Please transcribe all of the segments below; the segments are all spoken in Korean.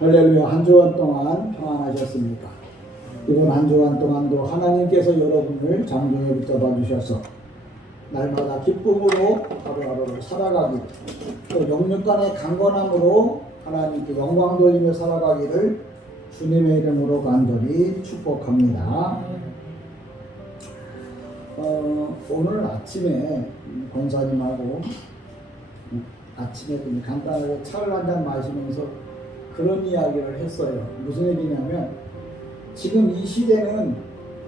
할렐루야. 한 주간 동안 평안하셨습니까? 이번 한 주간 동안도 하나님께서 여러분을 장중에 붙잡아 주셔서 날마다 기쁨으로 하루하루를 살아가기를, 또 영육간의 강건함으로 하나님께 영광 돌리며 살아가기를 주님의 이름으로 간절히 축복합니다. 오늘 아침에 권사님하고 아침에 간단하게 차를 한잔 마시면서 그런 이야기를 했어요. 무슨 얘기냐면, 지금 이 시대는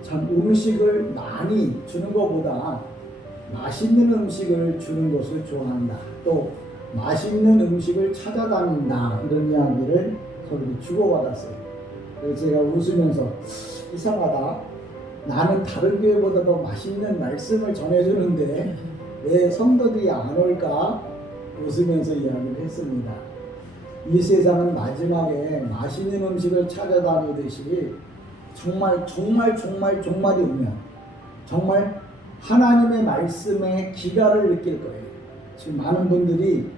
참 음식을 많이 주는 것보다 맛있는 음식을 주는 것을 좋아한다. 또 맛있는 음식을 찾아다닌다. 이런 이야기를 서로 주고받았어요. 그래서 제가 웃으면서, 이상하다. 나는 다른 교회보다 더 맛있는 말씀을 전해주는데 왜 성도들이 안 올까? 웃으면서 이야기를 했습니다. 이 세상은 마지막에 맛있는 음식을 찾아다니듯이 정말이 오면 정말 하나님의 말씀에 기가를 느낄 거예요. 지금 많은 분들이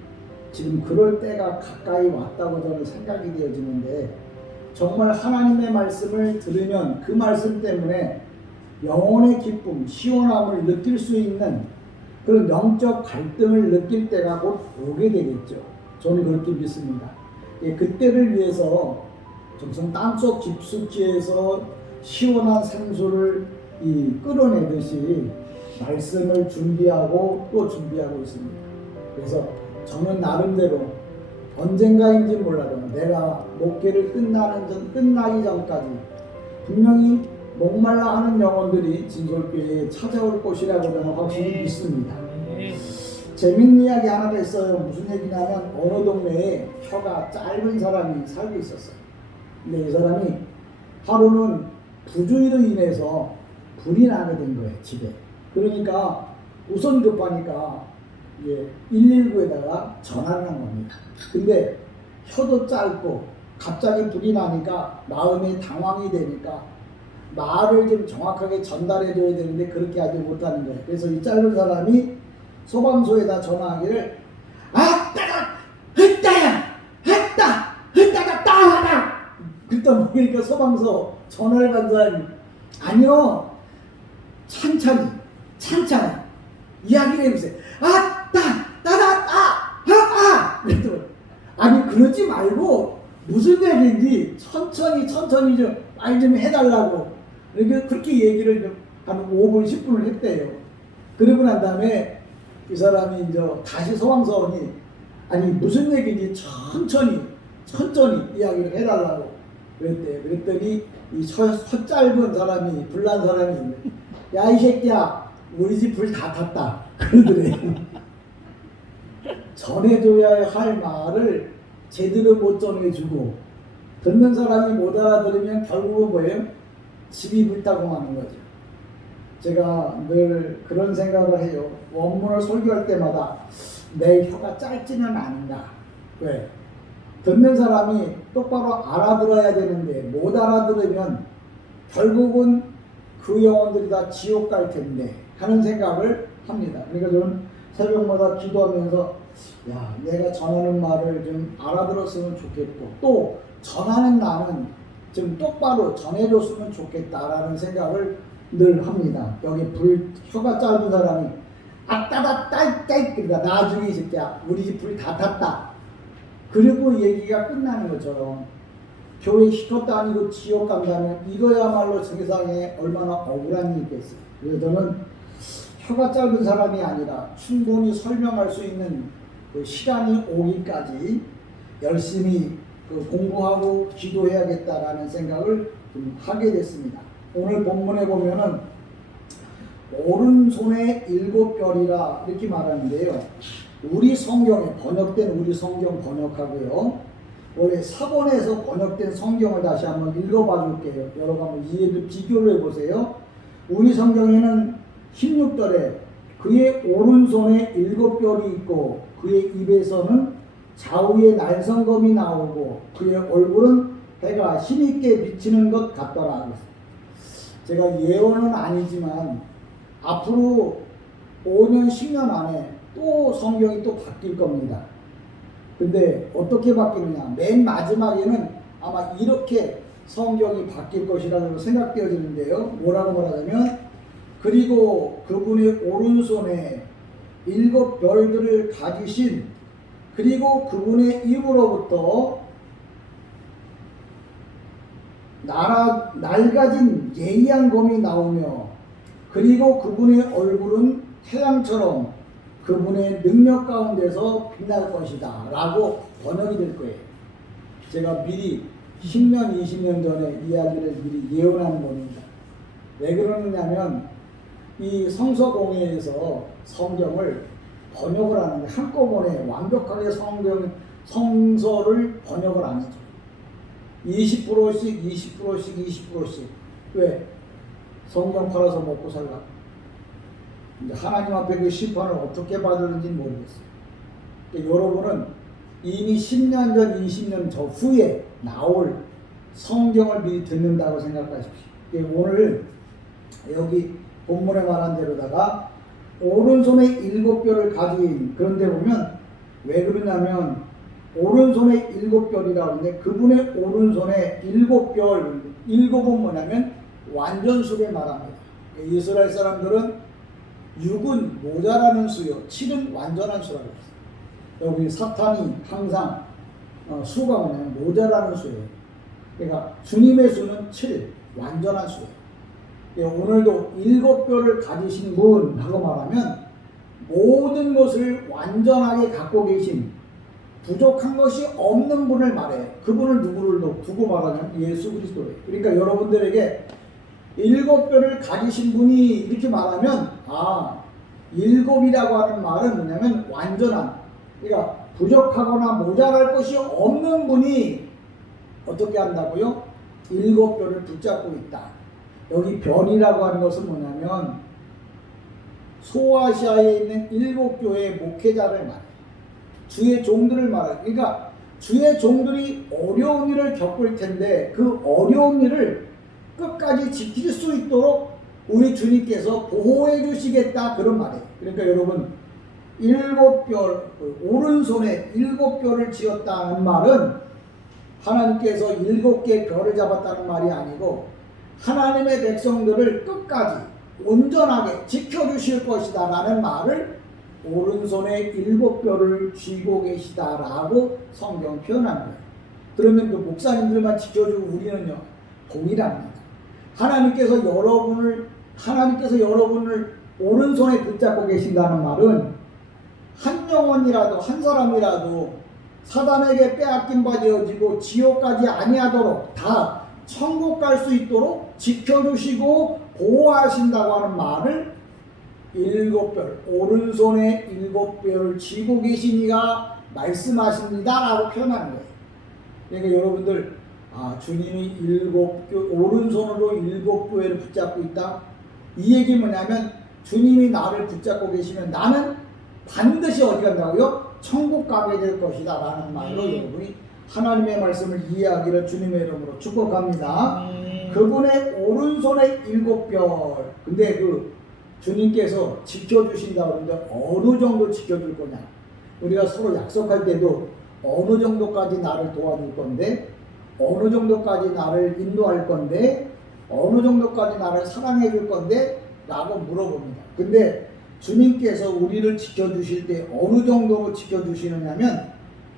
지금 그럴 때가 가까이 왔다고 저는 생각이 되어지는데, 정말 하나님의 말씀을 들으면 그 말씀 때문에 영혼의 기쁨, 시원함을 느낄 수 있는 그런 영적 갈등을 느낄 때가 곧 오게 되겠죠. 저는 그렇게 믿습니다. 그때를 위해서 정성 땅속 깊숙이에서 시원한 생수를 끌어내듯이 말씀을 준비하고 또 준비하고 있습니다. 그래서 저는 나름대로 언젠가인지 몰라도 내가 목회를 끝나기 전까지 분명히 목말라 하는 영혼들이 진솔교회에 찾아올 것이라고 저는 확실히 믿습니다. 재밌는 이야기 하나가 있어요. 무슨 얘기냐면, 어느 동네에 혀가 짧은 사람이 살고 있었어요. 근데 이 사람이 하루는 부주의로 인해서 불이 나게 된 거예요, 집에. 그러니까 우선 급하니까 119에다가 전화를 한 겁니다. 근데 혀도 짧고 갑자기 불이 나니까 마음이 당황이 되니까 말을 좀 정확하게 전달해 줘야 되는데 그렇게 하지 못하는 거예요. 그래서 이 짧은 사람이 소방서에다 전화하기를, 아따가 흩다야 흩다 흩다가 따하다. 그러니까 소방서 전화를 받은 사람이, 아니요, 찬찬히 이야기를 해보세요. 아따 따다 따 그랬더니, 아니 그러지 말고 무슨 얘기인지 천천히 좀 말 좀 해달라고. 그러니까 그렇게 얘기를 한 5분 10분을 했대요. 그러고 난 다음에 이 사람이 이제 다시 소방서원이, 아니 무슨 얘기인지 천천히 이야기를 해달라고 그랬대요. 그랬더니 이 혀 짧은 사람이, 불난 사람이, 야 이 새끼야, 우리 집 불 다 탔다 그러더래요. 전해줘야 할 말을 제대로 못 전해주고, 듣는 사람이 못 알아들으면 결국은 뭐예요? 집이 불타고 마는 거죠. 제가 늘 그런 생각을 해요. 원문을 설교할 때마다 내 혀가 짧지는 않은가. 왜? 듣는 사람이 똑바로 알아들어야 되는데 못 알아들으면 결국은 그 영혼들이 다 지옥 갈 텐데 하는 생각을 합니다. 그러니까 저는 새벽마다 기도하면서, 야, 내가 전하는 말을 좀 알아들었으면 좋겠고, 또 전하는 나는 좀 똑바로 전해줬으면 좋겠다라는 생각을 늘 합니다. 여기 혀가 짧은 사람이 아따다 따이 그러니까 나중에 이 새끼야, 우리 집 불 다 탔다. 그리고 얘기가 끝나는 것처럼 교회 시것도 아니고 지옥 간다면 이거야말로 세상에 얼마나 억울한 일이겠어요. 그래서 저는 혀가 짧은 사람이 아니라 충분히 설명할 수 있는 그 시간이 오기까지 열심히 공부하고 기도해야겠다라는 생각을 좀 하게 됐습니다. 오늘 본문에 보면은 오른손에 7별이라 이렇게 말하는데요. 우리 성경에 번역된 우리 성경 번역하고요, 원래 사본에서 번역된 성경을 다시 한번 읽어봐 줄게요. 여러분 한번 이해를 비교를 해보세요. 우리 성경에는 16절에 그의 오른손에 7별이 있고 그의 입에서는 좌우에 날성검이 나오고 그의 얼굴은 해가 힘있게 비치는 것 같더라. 제가 예언은 아니지만 앞으로 5년 10년 안에 또 성경이 또 바뀔 겁니다. 근데 어떻게 바뀌느냐, 맨 마지막에는 아마 이렇게 성경이 바뀔 것이라고 생각되어지는데요. 뭐라고 말하자면 그리고 그분의 오른손에 7 별들을 가지신 그리고 그분의 입으로부터 낡아진 예리한 검이 나오며 그리고 그분의 얼굴은 태양처럼 그분의 능력 가운데서 빛날 것이다 라고 번역이 될 거예요. 제가 미리 10년 20년 전에 이야기를 미리 예언하는 겁니다. 왜 그러느냐면 이 성서공회에서 성경을 번역을 하는데 한꺼번에 완벽하게 성서를 번역을 안 해줘요. 20%씩 20%씩 20%씩. 왜? 성경 팔아서 먹고 살라. 이제 하나님 앞에 그 심판을 어떻게 받을지 모르겠어요. 그러니까 여러분은 이미 10년 전 20년 저 후에 나올 성경을 미리 듣는다고 생각하십시오. 그러니까 오늘 여기 본문에 말한 대로다가 오른손에 7 뼈를 가진, 그런데 보면 왜 그러냐면 오른손에 7 뼈이라고 하는데 그분의 오른손에 7 뼈, 7은 뭐냐면 완전수를 말합니다. 이스라엘 사람들은 6은 모자라는 수요, 7은 완전한 수라고 했어요. 여기 사탄이 항상 수가 뭐냐면 모자라는 수예요. 그러니까 주님의 수는 7, 완전한 수예요. 오늘도 7 뼈를 가지신 분 하고 말하면 모든 것을 완전하게 갖고 계신 부족한 것이 없는 분을 말해요. 그분을 누구를 두고 말하냐면 예수 그리스도예요. 그러니까 여러분들에게 7 뼈를 가지신 분이 이렇게 말하면 7이라고 하는 말은 뭐냐면 완전한, 그러니까 부족하거나 모자랄 것이 없는 분이 어떻게 한다고요? 7 뼈를 붙잡고 있다. 여기 별이라고 하는 것은 뭐냐면 소아시아에 있는 7 교회의 목회자를 말해요. 주의 종들을 말해요. 그러니까 주의 종들이 어려운 일을 겪을 텐데 그 어려운 일을 끝까지 지킬 수 있도록 우리 주님께서 보호해 주시겠다, 그런 말이에요. 그러니까 여러분 7 뼈, 오른손에 7 뼈를 지었다는 말은 하나님께서 7개의 별을 잡았다는 말이 아니고 하나님의 백성들을 끝까지 온전하게 지켜주실 것이다 라는 말을 오른손에 7 뼈를 쥐고 계시다 라고 성경 표현한 거예요. 그러면 그 목사님들만 지켜주고 우리는요, 동일합니다. 하나님께서 여러분을 오른손에 붙잡고 계신다는 말은 한 영혼이라도, 한 사람이라도 사단에게 빼앗긴 바 되어지고 지옥까지 아니하도록 다 천국 갈 수 있도록 지켜주시고 보호하신다고 하는 말을 7 뼈를, 오른손에 7 뼈를 쥐고 계시니가 말씀하십니다 라고 표현하는 거예요. 그러니까 여러분들 주님이 7 오른손으로 7 교회를 붙잡고 있다, 이 얘기 뭐냐면 주님이 나를 붙잡고 계시면 나는 반드시 어디 간다고요? 천국 가게 될 것이다 라는 말로 여러분이 하나님의 말씀을 이해하기를 주님의 이름으로 축복합니다. 그분의 오른손에 7 뼈. 근데 그 주님께서 지켜주신다고 하는데 어느 정도 지켜줄 거냐? 우리가 서로 약속할 때도 어느 정도까지 나를 도와줄 건데, 어느 정도까지 나를 인도할 건데, 어느 정도까지 나를 사랑해 줄 건데 라고 물어봅니다. 근데 주님께서 우리를 지켜주실 때 어느 정도 지켜주시느냐면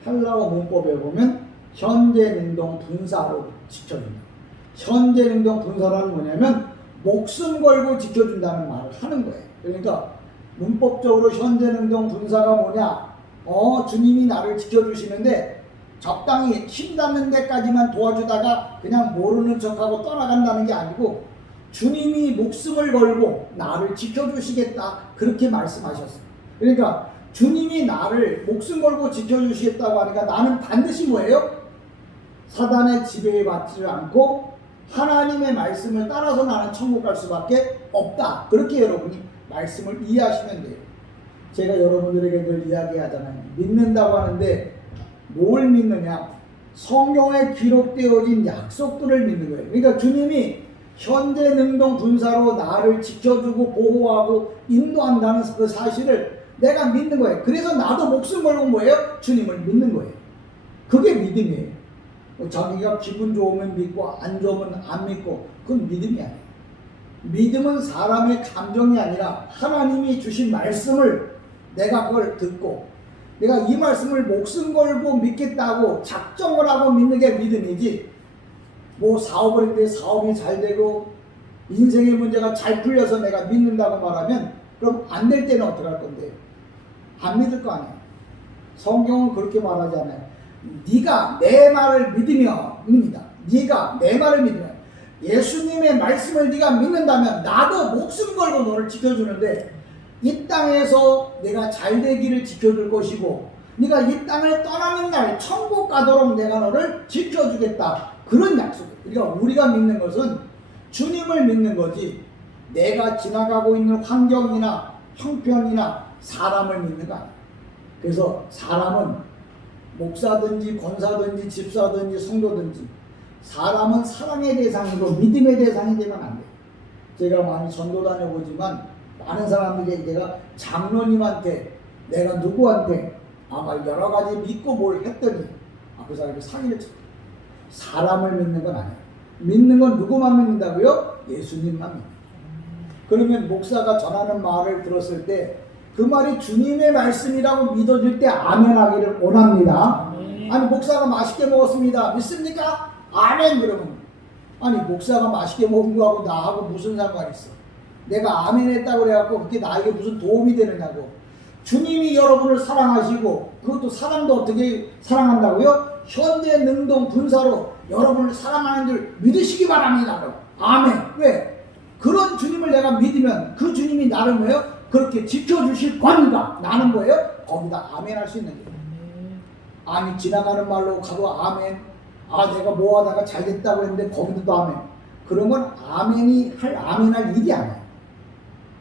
헬라어 문법에 보면 현재 능동 분사로 지켜준다. 현재 능동 분사라는 뭐냐면 목숨 걸고 지켜준다는 말을 하는 거예요. 그러니까 문법적으로 현재 능동 분사가 뭐냐? 주님이 나를 지켜주시는데 적당히 힘 닿는 데까지만 도와주다가 그냥 모르는 척하고 떠나간다는 게 아니고 주님이 목숨을 걸고 나를 지켜주시겠다, 그렇게 말씀하셨어요. 그러니까 주님이 나를 목숨 걸고 지켜주시겠다고 하니까 나는 반드시 뭐예요? 사단의 지배에 받지를 않고 하나님의 말씀을 따라서 나는 천국 갈 수밖에 없다. 그렇게 여러분이 말씀을 이해하시면 돼요. 제가 여러분들에게 늘 이야기하잖아요. 믿는다고 하는데 뭘 믿느냐? 성경에 기록되어진 약속들을 믿는 거예요. 그러니까 주님이 현재 능동 분사로 나를 지켜주고 보호하고 인도한다는 그 사실을 내가 믿는 거예요. 그래서 나도 목숨 걸고 뭐예요? 주님을 믿는 거예요. 그게 믿음이에요. 자기가 기분 좋으면 믿고 안 좋으면 안 믿고 그건 믿음이 아니에요. 믿음은 사람의 감정이 아니라 하나님이 주신 말씀을 내가 그걸 듣고 내가 이 말씀을 목숨 걸고 믿겠다고 작정을 하고 믿는 게 믿음이지, 뭐 사업을 했는데 사업이 잘 되고 인생의 문제가 잘 풀려서 내가 믿는다고 말하면 그럼 안 될 때는 어떻게 할 건데요? 안 믿을 거 아니에요. 성경은 그렇게 말하지 않아요. 네가 내 말을 믿으며 입니다. 네가 내 말을 믿으면, 예수님의 말씀을 네가 믿는다면 나도 목숨 걸고 너를 지켜주는데 이 땅에서 내가 잘 되기를 지켜줄 것이고 네가 이 땅을 떠나는 날 천국 가도록 내가 너를 지켜주겠다. 그런 약속이에요. 그러니까 우리가 믿는 것은 주님을 믿는 거지 내가 지나가고 있는 환경이나 형편이나 사람을 믿는 거 아니에요. 그래서 사람은 목사든지 권사든지 집사든지 성도든지 사람은 사랑의 대상이고 믿음의 대상이 되면 안 돼요. 제가 많이 전도 다녀보지만 많은 사람들이 내가 장로님한테 내가 누구한테 아마 여러 가지 믿고 뭘 했더니 그 사람이 사기를 쳤다. 사람을 믿는 건 아니에요. 믿는 건 누구만 믿는다고요? 예수님만 믿는. 그러면 목사가 전하는 말을 들었을 때 그 말이 주님의 말씀이라고 믿어줄 때 아멘 하기를 원합니다. 아니 목사가 맛있게 먹었습니다. 믿습니까? 아멘. 그러면 아니 목사가 맛있게 먹은 거하고 나하고 무슨 상관이 있어? 내가 아멘 했다고 그래갖고 그게 나에게 무슨 도움이 되느냐고. 주님이 여러분을 사랑하시고 그것도 사람도 어떻게 사랑한다고요? 현대 능동 군사로 여러분을 사랑하는 줄 믿으시기 바랍니다. 아멘. 왜? 그런 주님을 내가 믿으면 그 주님이 나를 뭐예요? 그렇게 지켜주실 거니까 나는 뭐예요? 거기다 아멘 할 수 있는 거예요. 아니 지나가는 말로 가도 아멘. 내가 뭐 하다가 잘 됐다고 했는데 거기도 아멘. 그런 건 아멘 할 일이 아니에요.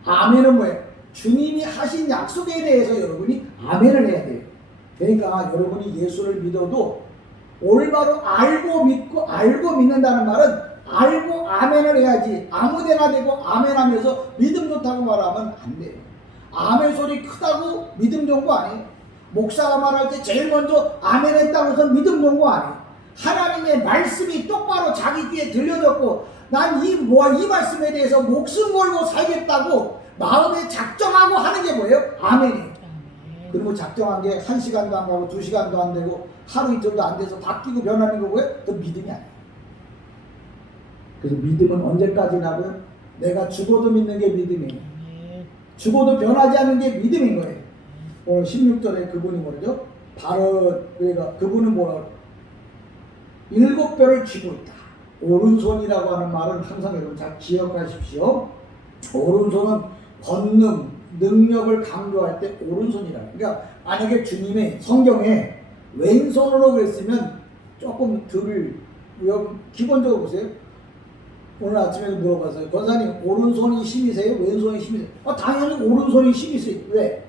아멘은 뭐예요? 주님이 하신 약속에 대해서 여러분이 아멘을 해야 돼요. 그러니까 여러분이 예수를 믿어도 올바로 알고 믿고 알고 믿는다는 말은 알고 아멘을 해야지 아무데나 대고 아멘 하면서 믿음 좋다고 말하면 안 돼요. 아멘 소리 크다고 믿음 좋은 거 아니에요. 목사가 말할 때 제일 먼저 아멘 했다고 해서 믿음 좋은 거 아니에요. 하나님의 말씀이 똑바로 자기 귀에 들려졌고 난 이 말씀에 대해서 목숨 걸고 살겠다고 마음에 작정하고 하는 게 뭐예요? 아멘이에요. 그리고 작정한 게 1시간도 안 가고 2시간도 안 되고 하루 이틀도 안 돼서 바뀌고 변하는 거고요. 그 믿음이 아니에요. 그래서 믿음은 언제까지나고요? 내가 죽어도 믿는 게 믿음이에요. 죽어도 변하지 않는 게 믿음인 거예요. 오늘 16절에 그분이 뭐죠? 바로 그러니까 그분은 뭐라고? 7뼈를 쥐고 있다. 오른손이라고 하는 말은 항상 여러분 잘 기억하십시오. 오른손은 권능, 능력을 강조할 때 오른손이라고. 그러니까 만약에 주님의 성경에 왼손으로 그랬으면 조금 덜 기본적으로 보세요. 오늘 아침에도 물어봤어요. 권사님 오른손이 힘이세요? 왼손이 힘이세요? 당연히 오른손이 힘이세요. 왜?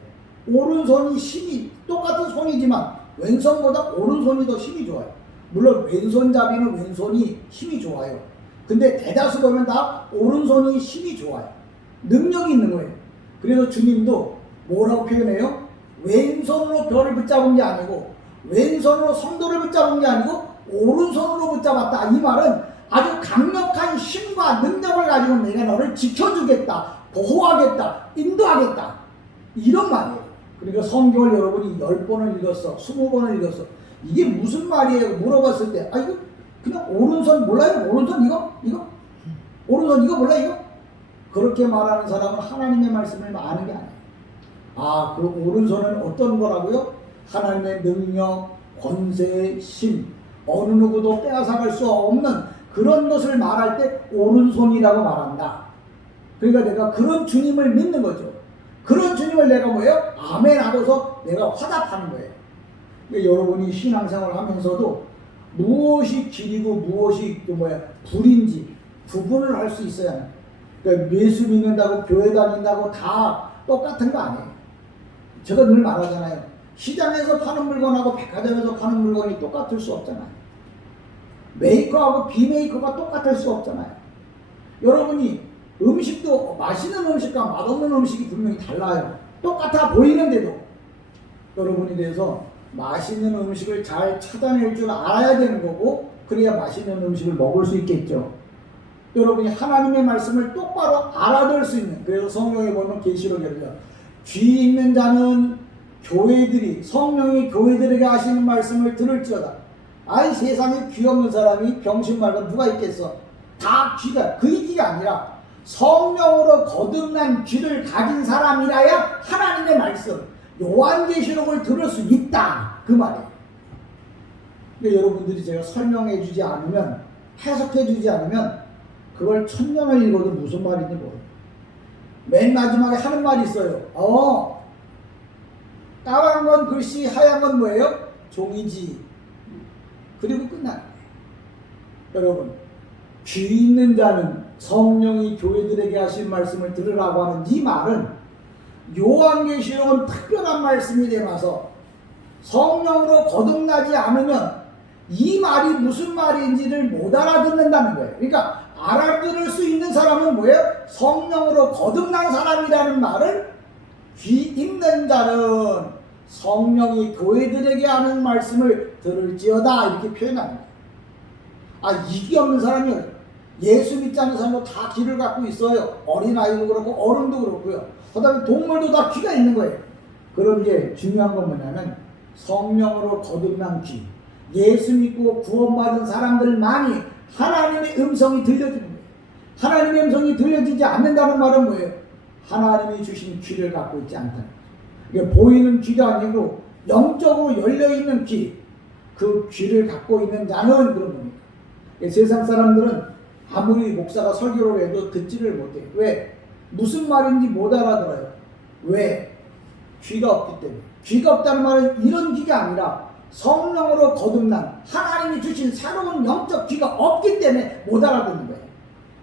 오른손이 힘이 똑같은 손이지만 왼손보다 오른손이 더 힘이 좋아요. 물론 왼손잡이는 왼손이 힘이 좋아요. 근데 대다수 보면 다 오른손이 힘이 좋아요. 능력이 있는 거예요. 그래서 주님도 뭐라고 표현해요? 왼손으로 별을 붙잡은 게 아니고 왼손으로 성도를 붙잡은 게 아니고 오른손으로 붙잡았다. 이 말은 아주 강력한 힘과 능력을 가지고 내가 너를 지켜주겠다, 보호하겠다, 인도하겠다. 이런 말이에요. 그러니까 성경을 여러분이 10번을 읽었어, 20번을 읽었어. 이게 무슨 말이에요? 물어봤을 때 이거 그냥 오른손 몰라요? 오른손 이거? 오른손 이거 몰라 이거? 그렇게 말하는 사람은 하나님의 말씀을 아는 게 아니에요. 그 오른손은 어떤 거라고요? 하나님의 능력, 권세, 힘, 어느 누구도 빼앗아갈 수 없는 그런 것을 말할 때 오른손이라고 말한다. 그러니까 내가 그런 주님을 믿는 거죠. 그런 주님을 내가 뭐예요? 아멘 하고서 내가 화답하는 거예요. 그러니까 여러분이 신앙생활을 하면서도 무엇이 길이고 무엇이 불인지 구분을 할 수 있어야 해요. 그러니까 예수 믿는다고 교회 다닌다고 다 똑같은 거 아니에요. 제가 늘 말하잖아요. 시장에서 파는 물건하고 백화점에서 파는 물건이 똑같을 수 없잖아요. 메이커하고 비메이커가 똑같을 수 없잖아요. 여러분이 음식도 맛있는 음식과 맛없는 음식이 분명히 달라요. 똑같아 보이는데도 여러분이 돼서 맛있는 음식을 잘 찾아낼 줄 알아야 되는 거고 그래야 맛있는 음식을 먹을 수 있겠죠. 여러분이 하나님의 말씀을 똑바로 알아들 수 있는, 그래서 성경에 보면 계시록에는요, 귀 있는 자는 교회들이, 성령이 교회들에게 하시는 말씀을 들을지어다. 아이, 세상에 귀 없는 사람이 병신 말고 누가 있겠어? 다 귀가, 그 귀가 아니라 성령으로 거듭난 귀를 가진 사람이라야 하나님의 말씀, 요한계시록을 들을 수 있다, 그 말이에요. 근데 여러분들이 제가 설명해 주지 않으면, 해석해 주지 않으면 그걸 1000년을 읽어도 무슨 말인지 모르겠어요. 맨 마지막에 하는 말이 있어요. 까만 건 글씨, 하얀 건 뭐예요? 종이지. 그리고 끝나는 거예요. 여러분, 귀 있는 자는 성령이 교회들에게 하신 말씀을 들으라고 하는 이 말은, 요한계시록은 특별한 말씀이 되면서 성령으로 거듭나지 않으면 이 말이 무슨 말인지를 못 알아듣는다는 거예요. 그러니까 알아들을 수 있는 사람은 뭐예요? 성령으로 거듭난 사람이라는 말을, 귀 있는 자는 성령이 교회들에게 하는 말씀을 들을지어다, 이렇게 표현합니다. 이게 없는 사람이요, 예수 믿지 않는 사람도 다 귀를 갖고 있어요. 어린아이도 그렇고 어른도 그렇고요. 그 다음에 동물도 다 귀가 있는 거예요. 그럼 이제 중요한 건 뭐냐면, 성령으로 거듭난 귀, 예수 믿고 구원받은 사람들만이 하나님의 음성이 들려지는 거예요. 하나님의 음성이 들려지지 않는다는 말은 뭐예요? 하나님이 주신 귀를 갖고 있지 않다는 거예요. 이게 보이는 귀가 아니고 영적으로 열려있는 귀, 그 귀를 갖고 있는 자는 그런 겁니다. 세상 사람들은 아무리 목사가 설교를 해도 듣지를 못해요. 왜? 무슨 말인지 못 알아들어요. 왜? 귀가 없기 때문에. 귀가 없다는 말은 이런 귀가 아니라 성령으로 거듭난 하나님이 주신 새로운 영적 귀가 없기 때문에 못 알아듣는 거예요.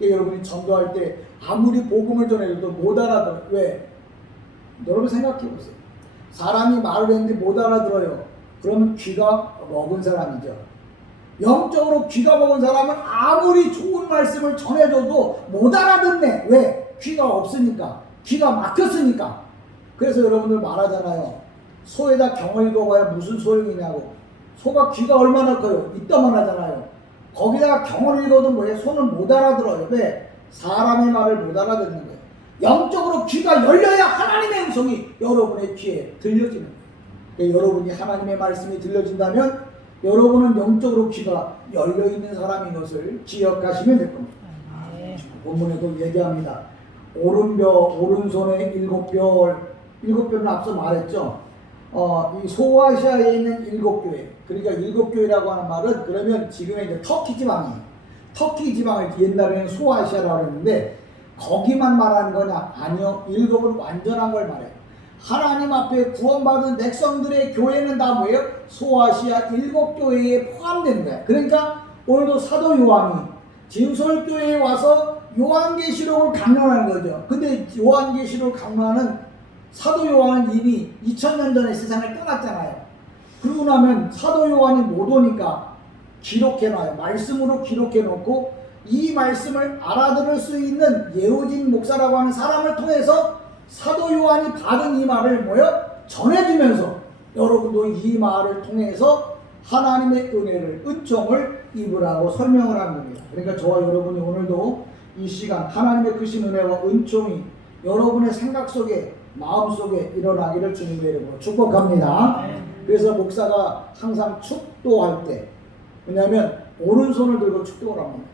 여러분이 전도할 때 아무리 복음을 전해도 못 알아들어요. 왜? 여러분 생각해 보세요. 사람이 말을 했는데 못 알아들어요. 그러면 귀가 먹은 사람이죠. 영적으로 귀가 먹은 사람은 아무리 좋은 말씀을 전해줘도 못 알아듣네. 왜? 귀가 없으니까. 귀가 막혔으니까. 그래서 여러분들 말하잖아요. 소에다 경을 읽어봐야 무슨 소용이냐고. 소가 귀가 얼마나 커요? 이따만 하잖아요. 거기다가 경을 읽어도 뭐예요? 소는 못 알아들어요. 왜? 사람의 말을 못 알아듣는 거예요. 영적으로 귀가 열려야 하나님의 음성이 여러분의 귀에 들려지는 거예요. 여러분이 하나님의 말씀이 들려진다면 여러분은 영적으로 귀가 열려있는 사람인 것을 기억하시면 될 겁니다. 본문에도 얘기합니다. 오른손에 7별, 7별은 앞서 말했죠. 이 소아시아에 있는 7교회, 그러니까 7교회라고 하는 말은 그러면 지금의 이제 터키 지방이에요. 터키 지방을 옛날에는 소아시아라고 했는데 거기만 말하는 거냐? 아니요. 7은 완전한 걸 말해요. 하나님 앞에 구원받은 백성들의 교회는 다 뭐예요? 소아시아 7교회에 포함되는 거예요. 그러니까 오늘도 사도 요한이 진솔교회에 와서 요한계시록을 강론하는 거죠. 근데 요한계시록을 강론하는 사도 요한은 이미 2000년 전에 세상을 떠났잖아요. 그러고 나면 사도 요한이 못 오니까 기록해놔요. 말씀으로 기록해놓고 이 말씀을 알아들을 수 있는 예우진 목사라고 하는 사람을 통해서 사도 요한이 받은 이 말을 전해주면서 여러분도 이 말을 통해서 하나님의 은혜를, 은총을 입으라고 설명을 하는 겁니다. 그러니까 저와 여러분이 오늘도 이 시간 하나님의 크신 은혜와 은총이 여러분의 생각 속에, 마음 속에 일어나기를 주님의 이름으로 축복합니다. 그래서 목사가 항상 축도할 때, 왜냐하면 오른손을 들고 축도를 합니다.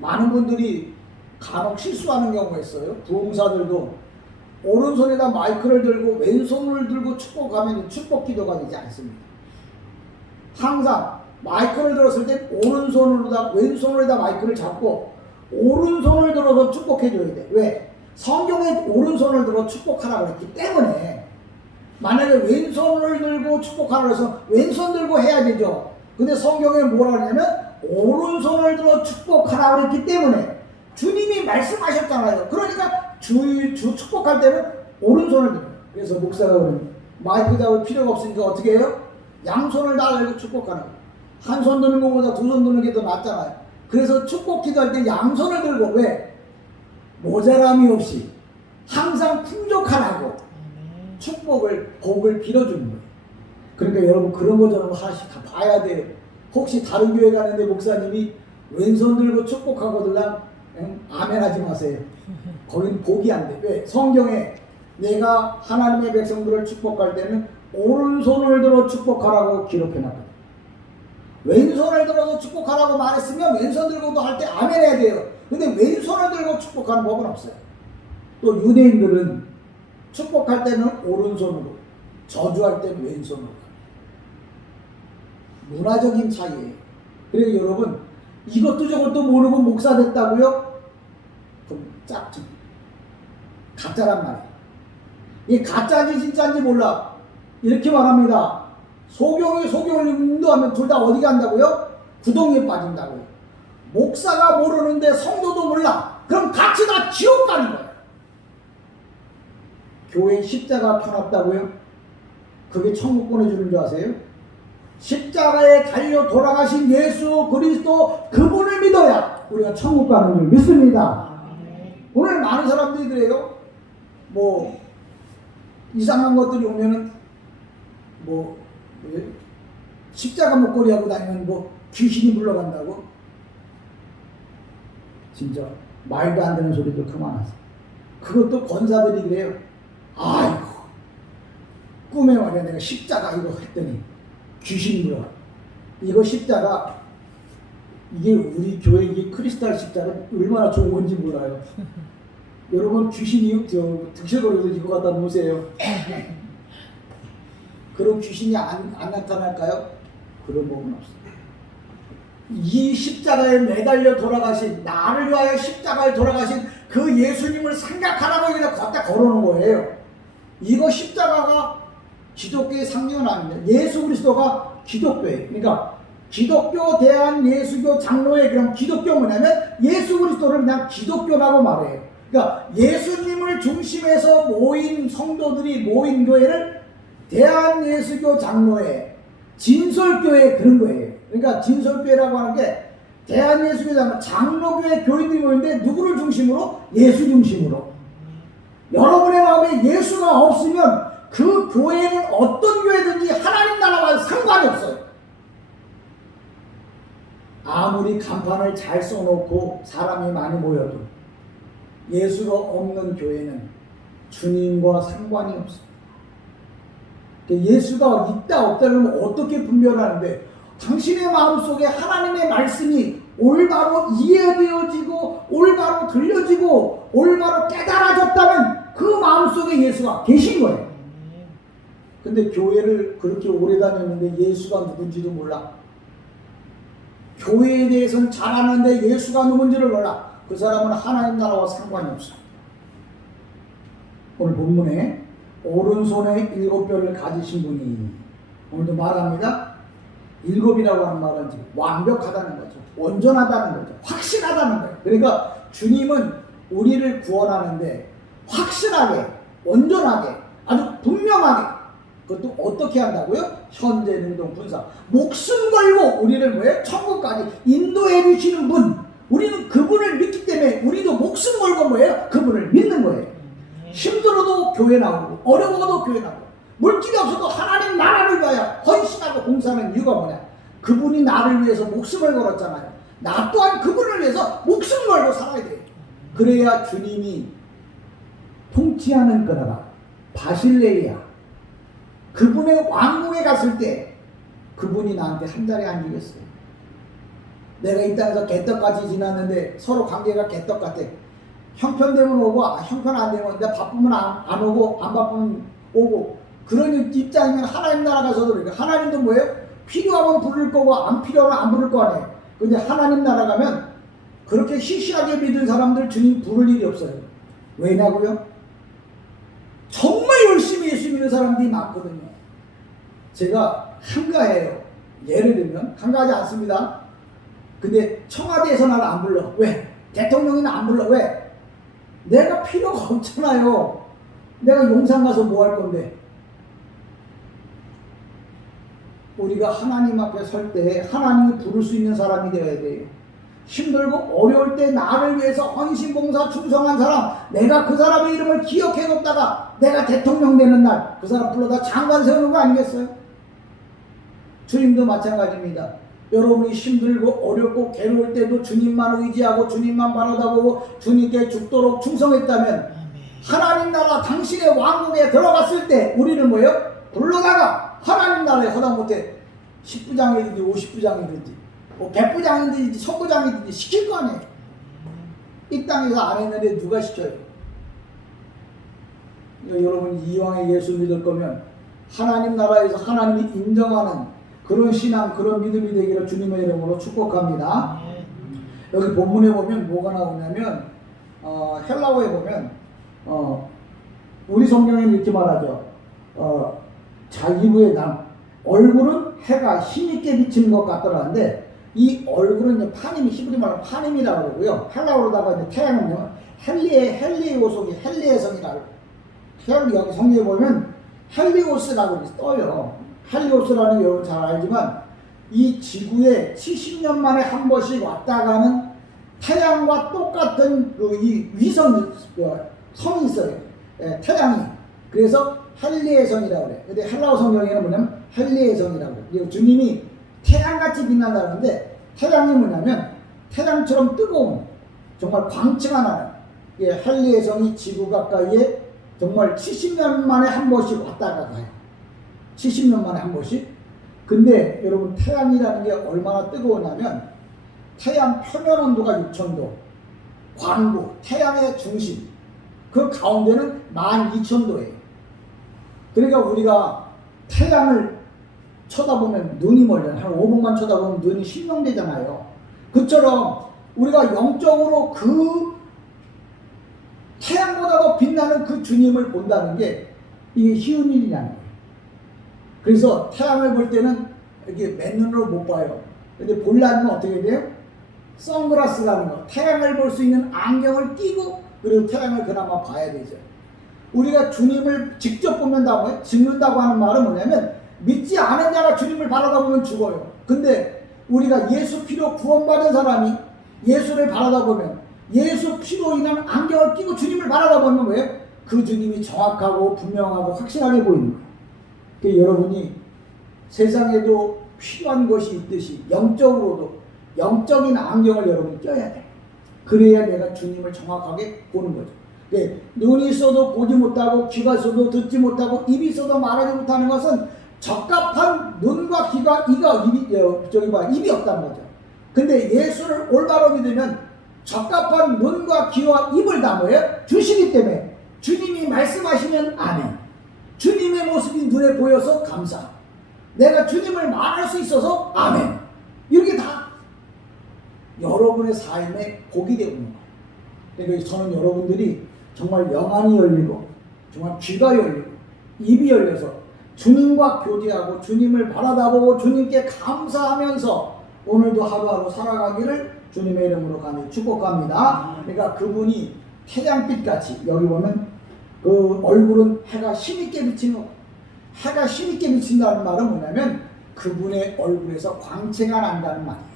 많은 분들이 간혹 실수하는 경우가 있어요. 부흥사들도 오른손에다 마이크를 들고 왼손을 들고 축복하면 축복 기도가 되지 않습니다. 항상 마이크를 들었을 때 왼손으로다 마이크를 잡고 오른손을 들어서 축복해줘야 돼. 왜? 성경에 오른손을 들어 축복하라고 했기 때문에. 만약에 왼손을 들고 축복하라고 해서 왼손 들고 해야 되죠. 근데 성경에 뭐라 하냐면 오른손을 들어 축복하라고 했기 때문에 주님이 말씀하셨잖아요. 그러니까 주 축복할 때는 오른손을 들어요. 그래서 목사가 그러면 마이크 잡을 필요가 없으니까 어떻게 해요? 양손을 다 들고 축복하는 거예요. 한 손 드는 것보다 두 손 드는 게 더 낫잖아요. 그래서 축복 기도할 때 양손을 들고, 왜? 모자람이 없이 항상 풍족하라고 복을 빌어주는 거예요. 그러니까 여러분 그런 거 저런 거 하나씩 다 봐야 돼요. 혹시 다른 교회 가는데 목사님이 왼손 들고 축복하거들랑 아멘 하지 마세요. 거긴 복이 안 돼. 왜? 성경에 내가 하나님의 백성들을 축복할 때는 오른손을 들어 축복하라고 기록해놨거든. 왼손을 들어서 축복하라고 말했으면 왼손 들고도 할 때 아멘 해야 돼요. 근데 왼손을 들고 축복하는 법은 없어요. 또 유대인들은 축복할 때는 오른손으로, 저주할 때는 왼손으로. 문화적인 차이예요. 그래서 여러분, 이것도 저것도 모르고 목사 됐다고요? 그럼 짝퉁. 가짜란 말이에요. 이 가짜인지 진짜인지 몰라. 이렇게 말합니다. 소경이 소경을 인도하면 둘 다 어디 간다고요? 구덩이에 빠진다고요. 목사가 모르는데 성도도 몰라. 그럼 같이 다 지옥 가는 거예요. 교회 십자가 펴놨다고요? 그게 천국 보내주는 줄 아세요? 십자가에 달려 돌아가신 예수 그리스도 그분을 믿어야 우리가 천국 가는 줄 믿습니다. 오늘 많은 사람들이 그래요. 뭐 이상한 것들이 오면은 뭐 십자가 목걸이 하고 다니면 뭐 귀신이 물러간다고. 진짜 말도 안 되는 소리도 그만하세요. 그것도 권사들이 그래요. 아이고 꿈에 말이야 내가 십자가 이거 했더니 귀신이 물러가. 이거 십자가 이게 우리 교회 이 크리스탈 십자가 얼마나 좋은 건지 몰라요. 여러분 귀신이 득실거려서 이거 갖다 놓으세요. 그럼 귀신이 안 나타날까요? 그런 법은 없어요. 이 십자가에 매달려 돌아가신, 나를 위하여 십자가에 돌아가신 그 예수님을 생각하라고 그냥 갖다 걸어놓은 거예요. 이거 십자가가 기독교의 상징은 아닙니다. 예수 그리스도가 기독교예요. 그러니까 기독교 대한예수교 장로회, 그럼 기독교 뭐냐면 예수 그리스도를 그냥 기독교라고 말해요. 그러니까 예수님을 중심에서 모인 성도들이 모인 교회를 대한예수교 장로회, 진솔교회 그런 거예요. 그러니까 진솔교회라고 하는 게 대한예수교 장로교회 교인들이 모이는데 누구를 중심으로? 예수 중심으로. 여러분의 마음에 예수가 없으면 그 교회는 어떤 교회든지 하나님 나라와 상관이 없어요. 아무리 간판을 잘 써놓고 사람이 많이 모여도 예수가 없는 교회는 주님과 상관이 없어요. 예수가 있다 없다 그러면 어떻게 분별하는데, 당신의 마음속에 하나님의 말씀이 올바로 이해되어지고 올바로 들려지고 올바로 깨달아졌다면 그 마음속에 예수가 계신 거예요. 근데 교회를 그렇게 오래 다녔는데 예수가 누군지도 몰라. 교회에 대해서는 잘 아는데 예수가 누군지를 몰라. 그 사람은 하나님 나라와 상관이 없어. 오늘 본문에 오른손에 7뼈를 가지신 분이, 오늘도 말합니다. 7이라고 하는 말은 완벽하다는 거죠. 온전하다는 거죠. 확실하다는 거예요. 그러니까 주님은 우리를 구원하는데 확실하게, 온전하게, 아주 분명하게, 그것도 어떻게 한다고요? 현재 능동 분사. 목숨 걸고 우리를 뭐예요? 천국까지 인도해 주시는 분. 우리는 그분을 믿기 때문에 우리도 목숨 걸고 뭐예요? 그분을 믿는 거예요. 힘들어도 교회 나오고 어려워도 교회 나오고 물질이 없어도 하나님 나라를 위하여 헌신하고 봉사하는 이유가 뭐냐? 그분이 나를 위해서 목숨을 걸었잖아요. 나 또한 그분을 위해서 목숨 걸고 살아야 돼요. 그래야 주님이 통치하는 거라가 바실레이아 그분의 왕궁에 갔을 때 그분이 나한테 한 자리에 앉으겠어요. 내가 이 땅에서 개떡같이 지났는데 서로 관계가 개떡 같아. 형편되면 오고 형편 안 되면, 내가 바쁘면 안 오고 안 바쁘면 오고, 그런 입장이면 하나님 나라 가서도 그러니까 하나님도 뭐예요? 필요하면 부를 거고 안 필요하면 안 부를 거 아니에요. 근데 하나님 나라 가면 그렇게 시시하게 믿은 사람들 주님 부를 일이 없어요. 왜냐고요? 정말 열심히 예수 믿는 사람들이 많거든요. 제가 한가해요. 예를 들면 한가하지 않습니다. 근데 청와대에서 나를 안 불러. 왜? 대통령이 나 안 불러. 왜? 내가 필요가 없잖아요. 내가 용산 가서 뭐 할 건데. 우리가 하나님 앞에 설 때 하나님이 부를 수 있는 사람이 되어야 돼요. 힘들고 어려울 때 나를 위해서 헌신봉사 충성한 사람, 내가 그 사람의 이름을 기억해뒀다가 내가 대통령 되는 날 그 사람 불러다 장관 세우는 거 아니겠어요? 주님도 마찬가지입니다. 여러분이 힘들고 어렵고 괴로울 때도 주님만 의지하고 주님만 바라다보고 주님께 죽도록 충성했다면 하나님 나라 당신의 왕국에 들어갔을 때 우리는 뭐예요? 불러다가 하나님 나라에 하다못해 10부장이든지 50부장이든지 뭐 100부장이든지 1000부장이든지 시킬 거 아니에요. 이 땅에서 안 했는데 누가 시켜요? 여러분이 이왕에 예수 믿을 거면 하나님 나라에서 하나님이 인정하는 그런 신앙, 그런 믿음이 되기를 주님의 이름으로 축복합니다. 여기 본문에 보면 뭐가 나오냐면 헬라어에 보면 우리 성경에는 이렇게 말하죠. 자기부의 남, 얼굴은 해가 힘있게 비치는 것 같더라는데 이 얼굴은 파님이 히브리 말로 파님이라고 그러고요. 헬라어로다가 이제 태양은요 헬리오성이 헬리에성이라고. 여기 성경에 보면 헬리오스라고 떠요. 헬리오스라는 게 여러분 잘 알지만 이 지구에 70년 만에 한 번씩 왔다 가는 태양과 똑같은 이 위성 성이 있어요. 태양이. 그래서 헬리에성이라고 그래요. 근데 헬라어 성경에는 뭐냐면 헬리에성이라고 그래요. 그리고 주님이 태양같이 빛난다는데 태양이 뭐냐면 태양처럼 뜨거운 정말 광채가 나는 헬리에성이 지구 가까이에 정말 70년 만에 한 번씩 왔다가 가요. 70년 만에 한 번씩. 근데 여러분 태양이라는 게 얼마나 뜨거우냐면 태양 표면 온도가 6000도, 광구, 태양의 중심 그 가운데는 12000도예요. 그러니까 우리가 태양을 쳐다보면 눈이 멀잖아요. 한 5분만 쳐다보면 눈이 실명되잖아요. 그처럼 우리가 영적으로 그 태양보다 더 빛나는 그 주님을 본다는 게 이게 쉬운 일이냐는 거예요. 그래서 태양을 볼 때는 이렇게 맨눈으로 못 봐요. 근데 보려면 어떻게 돼요? 선글라스라는 거. 태양을 볼 수 있는 안경을 끼고 그리고 태양을 그나마 봐야 되죠. 우리가 주님을 직접 보면 다 죽는다고 하는 말은 뭐냐면 믿지 않은 자가 주님을 바라다 보면 죽어요. 근데 우리가 예수 피로 구원받은 사람이 예수를 바라다 보면 예수 피로 인한 안경을 끼고 주님을 바라다 보면 뭐예요? 그 주님이 정확하고 분명하고 확실하게 보이는 거예요. 그러니까 여러분이 세상에도 필요한 것이 있듯이 영적으로도 영적인 안경을 여러분이 껴야 돼요. 그래야 내가 주님을 정확하게 보는 거죠. 눈이 있어도 보지 못하고 귀가 있어도 듣지 못하고 입이 있어도 말하지 못하는 것은 적합한 눈과 귀가 입이 없다는 거죠. 근데 예수를 올바로 믿으면 적합한 눈과 귀와 입을 다 주시기 때문에 주님이 말씀하시면 아멘. 주님의 모습이 눈에 보여서 감사. 내가 주님을 말할 수 있어서 아멘. 이렇게 다 여러분의 삶에 복이 되는 거예요. 그러니까 저는 여러분들이 정말 영안이 열리고 정말 귀가 열리고 입이 열려서 주님과 교제하고 주님을 바라다보고 주님께 감사하면서 오늘도 하루하루 살아가기를 주님의 이름으로 감히 축복합니다. 그러니까 그분이 태양빛같이 여기 보면 그 얼굴은 해가 힘있게 비치는 거. 해가 힘있게 비친다는 말은 뭐냐면 그분의 얼굴에서 광채가 난다는 말이에요.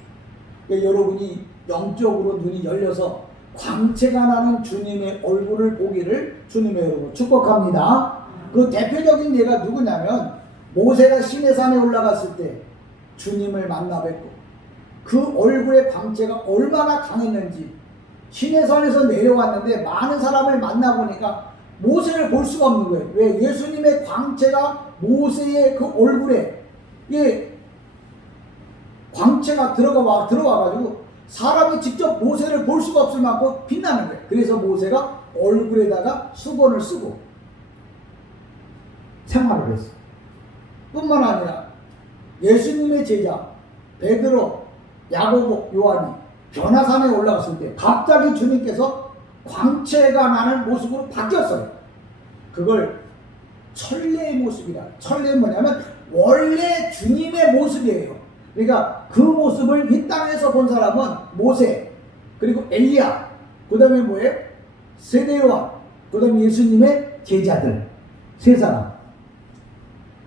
그러니까 여러분이 영적으로 눈이 열려서 광채가 나는 주님의 얼굴을 보기를 주님의 이름으로 축복합니다. 그 대표적인 예가 누구냐면 모세가 시내산에 올라갔을 때 주님을 만나 뵙고 그 얼굴의 광채가 얼마나 강했는지 시내산에서 내려왔는데 많은 사람을 만나보니까 모세를 볼 수가 없는 거예요. 왜? 예수님의 광채가 모세의 그 얼굴에 광채가 들어와가지고 사람이 직접 모세를 볼 수가 없을 만큼 빛나는 거예요. 그래서 모세가 얼굴에다가 수건을 쓰고 생활을 했어요. 뿐만 아니라 예수님의 제자 베드로, 야고보, 요한이 변화산에 올라갔을 때 갑자기 주님께서 광채가 나는 모습으로 바뀌었어요. 그걸 천례의 모습이라. 천례는 뭐냐면 원래 주님의 모습이에요. 그러니까 그 모습을 이 땅에서 본 사람은 모세, 그리고 엘리야, 그 다음에 뭐예요? 세례요한, 그 다음에 예수님의 제자들 세 사람.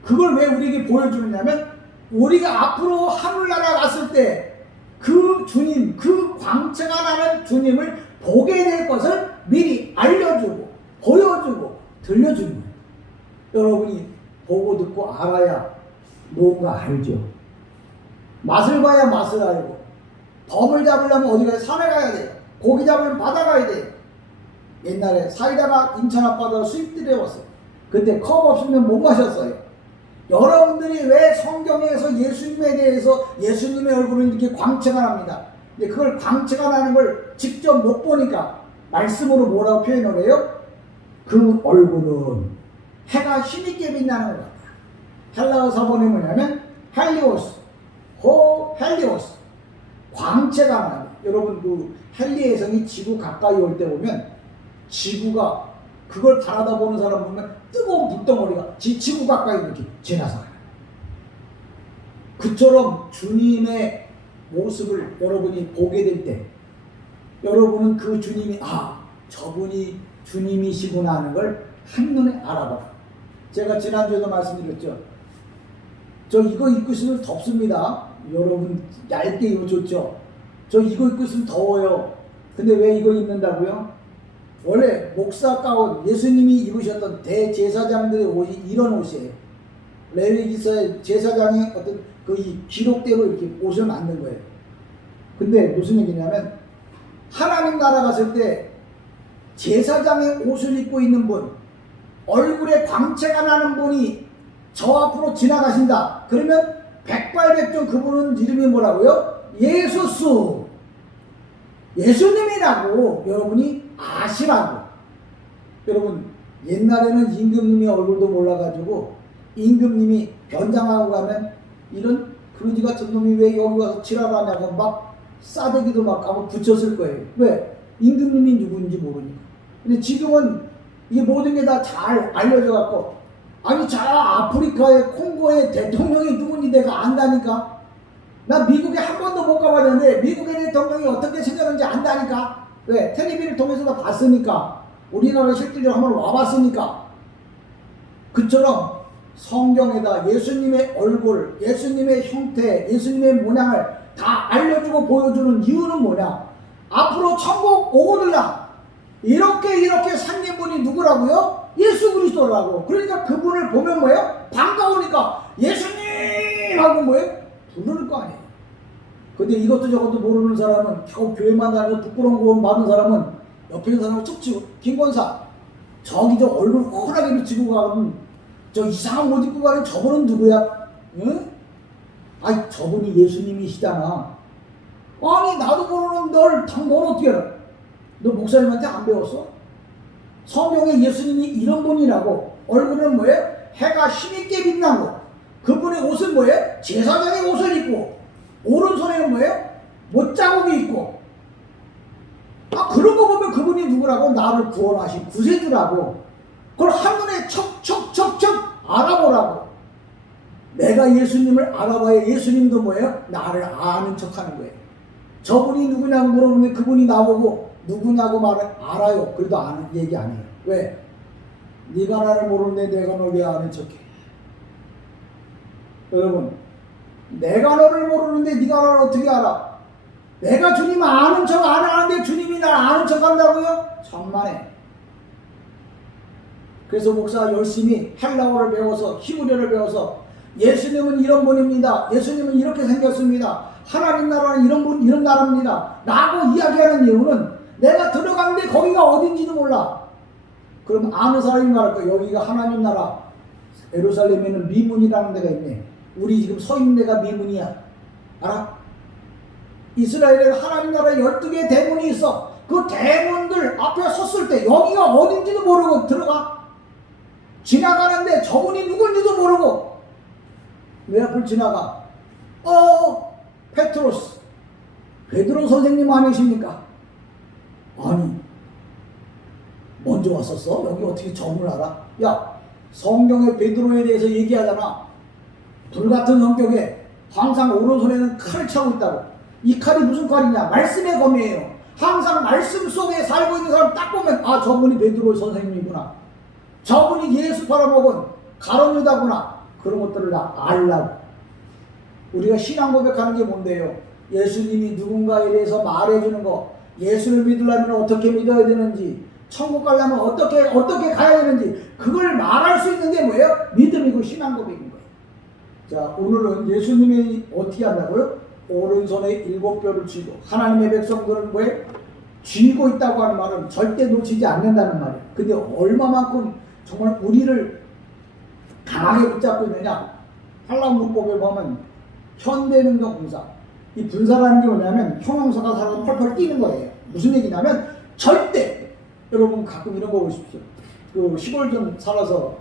그걸 왜 우리에게 보여주느냐면 우리가 앞으로 하늘나라 갔을 때 그 주님, 그 광채가 나는 주님을 보게 될 것을 미리 알려주고 보여주고 들려주는 거예요. 여러분이 보고 듣고 알아야 뭔가 알죠. 맛을 봐야 맛을 알고, 범을 잡으려면 어디 가야 산에 가야 돼요. 고기 잡으려면 바다 가야 돼요. 옛날에 사이다가 인천 앞바다로 수입 들여왔어요. 그때 컵 없으면 못 마셨어요. 여러분들이 왜 성경에서 예수님에 대해서 예수님의 얼굴을 이렇게 광채가 납니다. 근데 그걸 광채가 나는 걸 직접 못 보니까 말씀으로 뭐라고 표현을 해요? 그 얼굴은 해가 힘있게 빛나는 것 같다. 헬라어 사본이 뭐냐면 헬리오스, 헬리오스, 광채가 나는. 여러분 그 헬리의 성이 지구 가까이 올 때 보면 지구가 그걸 바라다 보는 사람 보면 뜨거운 불덩어리가 지구 가까이 이렇게 지나서 가요. 그처럼 주님의 모습을 여러분이 보게 될 때 여러분은 그 주님이 저분이 주님이시구나 하는 걸 한눈에 알아봐요. 제가 지난주에도 말씀드렸죠. 저 이거 입고 있으면 덥습니다. 여러분 얇게 입어줬죠. 저 이거 입고 있으면 더워요. 근데 왜 이거 입는다고요? 원래 목사 가운 예수님이 입으셨던 대제사장들의 옷이 이런 옷이에요. 레위기서의 제사장의 어떤 그 기록대로 이렇게 옷을 만든 거예요. 근데 무슨 얘기냐면 하나님 나라 갔을 때 제사장의 옷을 입고 있는 분, 얼굴에 광채가 나는 분이 저 앞으로 지나가신다. 그러면 백발백중 그분은 이름이 뭐라고요? 예수수. 예수님이라고 여러분이 아시라고. 여러분 옛날에는 임금님의 얼굴도 몰라가지고 임금님이 변장하고 가면 이런 그러지 같은 놈이 왜 여기 와서 지랄하냐고 막 싸대기도 막 하고 붙였을 거예요. 왜? 임금님이 누구인지 모르니까. 근데 지금은 이게 모든 게 다 잘 알려져 갖고 아니 저 아프리카의 콩고의 대통령이 누군지 내가 안다니까. 나 미국에 한 번도 못 가봤는데 미국의 대통령이 어떻게 생겼는지 안다니까. 왜? 텔레비를 통해서 다 봤으니까. 우리나라 실질적으로 한번 와봤으니까. 그처럼 성경에다 예수님의 얼굴, 예수님의 형태, 예수님의 모양을 다 알려주고 보여주는 이유는 뭐냐? 앞으로 천국 오거들라. 이렇게 생긴 분이 누구라고요? 예수 그리스도라고. 그러니까 그분을 보면 뭐예요? 반가우니까 예수님 하고 뭐예요? 부르는 거 아니에요. 근데 이것도 저것도 모르는 사람은 겨우 교회만 다니고 부끄러운 거 받은 사람은 옆에 있는 사람을 툭 치고 김권사 저기 저 얼굴 훤하게 비치고 가면 저 이상한 옷 입고 가는 저분은 누구야? 응? 아이 저분이 예수님이시잖아. 아니 나도 모르는 널 어떻게 알아? 너 목사님한테 안 배웠어? 성경에 예수님이 이런 분이라고. 얼굴은 뭐예요? 해가 힘있게 빛나고 그분의 옷은 뭐예요? 제사장의 옷을 입고 오른손에는 뭐예요? 못자국이 있고. 그런 거 보면 그분이 누구라고? 나를 구원하신 구세주라고. 그걸 한눈에 척척척척 알아보라고. 내가 예수님을 알아봐야 예수님도 뭐예요? 나를 아는 척하는 거예요. 저분이 누구냐고 물어보면 그분이 나보고 누구냐고 말을 알아요. 그래도 아는 얘기 안 해요. 왜? 네가 나를 모르는데 내가 널 왜 아는 척해? 여러분 내가 너를 모르는데 네가 나를 어떻게 알아? 내가 주님 아는 척 안 하는데 주님이 날 아는 척 한다고요? 천만에. 그래서 목사 열심히 헬라어를 배워서 히브리어를 배워서 예수님은 이런 분입니다. 예수님은 이렇게 생겼습니다. 하나님 나라는 이런 분, 이런 나라입니다. 라고 이야기하는 이유는 내가 들어갔는데 거기가 어딘지도 몰라. 그럼 아는 사람이 말할 거야. 여기가 하나님 나라. 예루살렘에는 미문이라는 데가 있네. 우리 지금 서 있는 데가 미문이야. 알아? 이스라엘에는 하나님 나라 12개의 대문이 있어. 그 대문들 앞에 섰을 때 여기가 어딘지도 모르고 들어가. 지나가는데 저분이 누군지도 모르고 왜 앞을 지나가? 페트로스. 베드로 선생님 아니십니까? 아니 먼저 왔었어? 여기 어떻게 점을 알아? 야 성경에 베드로에 대해서 얘기하잖아. 불같은 성격에 항상 오른손에는 칼을 차고 있다고. 이 칼이 무슨 칼이냐? 말씀의 검이에요. 항상 말씀 속에 살고 있는 사람 딱 보면 저분이 베드로 선생님이구나. 저분이 예수 팔아먹은 가룟 유다구나. 그런 것들을 다 알라고. 우리가 신앙 고백하는 게 뭔데요? 예수님이 누군가에 대해서 말해주는 거. 예수를 믿으려면 어떻게 믿어야 되는지, 천국 가려면 어떻게 가야 되는지, 그걸 말할 수 있는 게 뭐예요? 믿음이고 신앙 고백인 거예요. 자, 오늘은 예수님이 어떻게 한다고요? 오른손에 7뼈를 쥐고 하나님의 백성들은 뭐예요? 쥐고 있다고 하는 말은 절대 놓치지 않는다는 말이에요. 근데 얼마만큼 정말 우리를 강하게 붙잡고 있느냐? 한라문법에 보면 현대능동분사, 이 분사라는 게 뭐냐면 형용사가 살아서 펄펄 뛰는 거예요. 무슨 얘기냐면 절대, 여러분 가끔 이런 거 보십시오. 그 시골 좀 살아서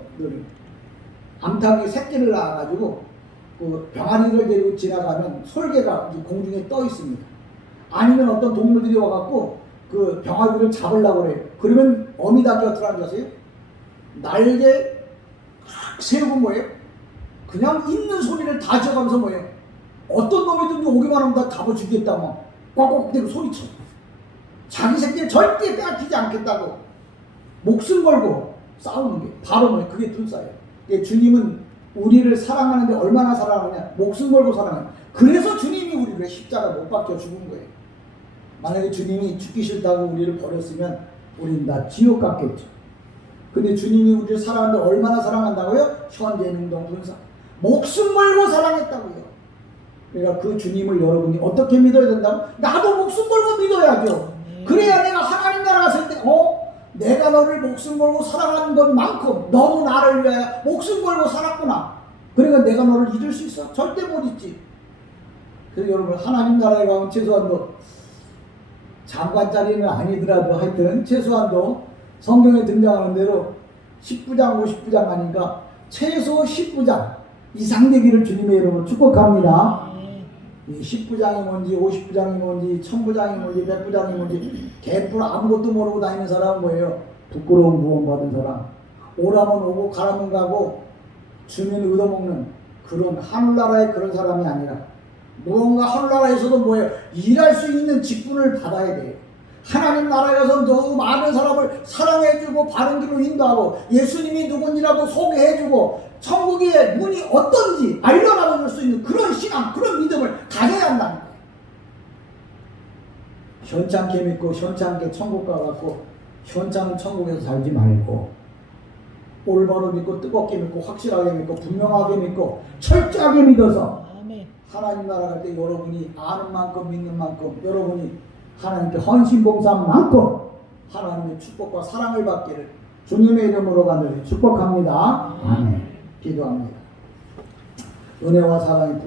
암탉이 새끼를 낳아가지고 그 병아리를 데리고 지나가면 솔개가 공중에 떠 있습니다. 아니면 어떤 동물들이 와갖고 그 병아리를 잡으려고 그래요. 그러면 어미닭이 어떻게 하는지 아세요? 날개 탁 세우고 뭐예요? 그냥 있는 소리를 다 지어가면서 뭐예요? 어떤 놈이든지 오기만 하면 다 잡아주겠다 막 꽉꽉 대고 소리쳐. 자기 새끼를 절대 빼앗기지 않겠다고 목숨 걸고 싸우는 게 바로 뭐예요? 그게 불사예요. 주님은 우리를 사랑하는데 얼마나 사랑하느냐? 목숨 걸고 사랑해요. 그래서 주님이 우리를 십자가 못 박혀 죽은 거예요. 만약에 주님이 죽기 싫다고 우리를 버렸으면 우리는 다 지옥 갔겠죠. 근데 주님이 우리를 사랑하는데 얼마나 사랑한다고요? 현재능동분사. 목숨 걸고 사랑했다고요. 그러니까 그 주님을 여러분이 어떻게 믿어야 된다고? 나도 목숨 걸고 믿어야죠. 그래야 내가 하나님 나라 갔을 때 내가 너를 목숨 걸고 사랑하는 것만큼 너도 나를 위하여 목숨 걸고 살았구나. 그러니까 내가 너를 잊을 수 있어? 절대 못 잊지. 그래서 여러분 하나님 나라에 가면 최소한도 장관짜리는 아니더라도 하여튼 최소한도 성경에 등장하는 대로 10부장 50부장 아닌가 최소 10부장 이상 되기를 주님의 이름으로 축복합니다. 이 10부장이 뭔지 50부장이 뭔지 1000부장이 뭔지 100부장이 뭔지 개뿔 아무것도 모르고 다니는 사람은 뭐예요? 부끄러운 구원받은 사람. 오라면 오고 가라면 가고 주민 얻어먹는 그런 하늘나라의 그런 사람이 아니라 무언가 하늘나라에서도 뭐예요? 일할 수 있는 직분을 받아야 돼요. 하나님 나라에서 너무 많은 사람을 사랑해주고 바른 길로 인도하고 예수님이 누군지라도 소개해주고 천국의 문이 어떤지 알려놔 줄 수 있는 그런 신앙, 그런 믿음을 가져야 한다는 거예요. 현찮게 믿고 현찮게 천국 가갖고 현찮은 천국에서 살지 말고 올바로 믿고 뜨겁게 믿고 확실하게 믿고 분명하게 믿고 철저하게 믿어서 하나님 나라 갈 때 여러분이 아는 만큼 믿는 만큼 여러분이 하나님께 헌신봉사한 만큼 하나님의 축복과 사랑을 받기를 주님의 이름으로 간절히 축복합니다. 아멘. 기도합니다. 은혜와 사랑이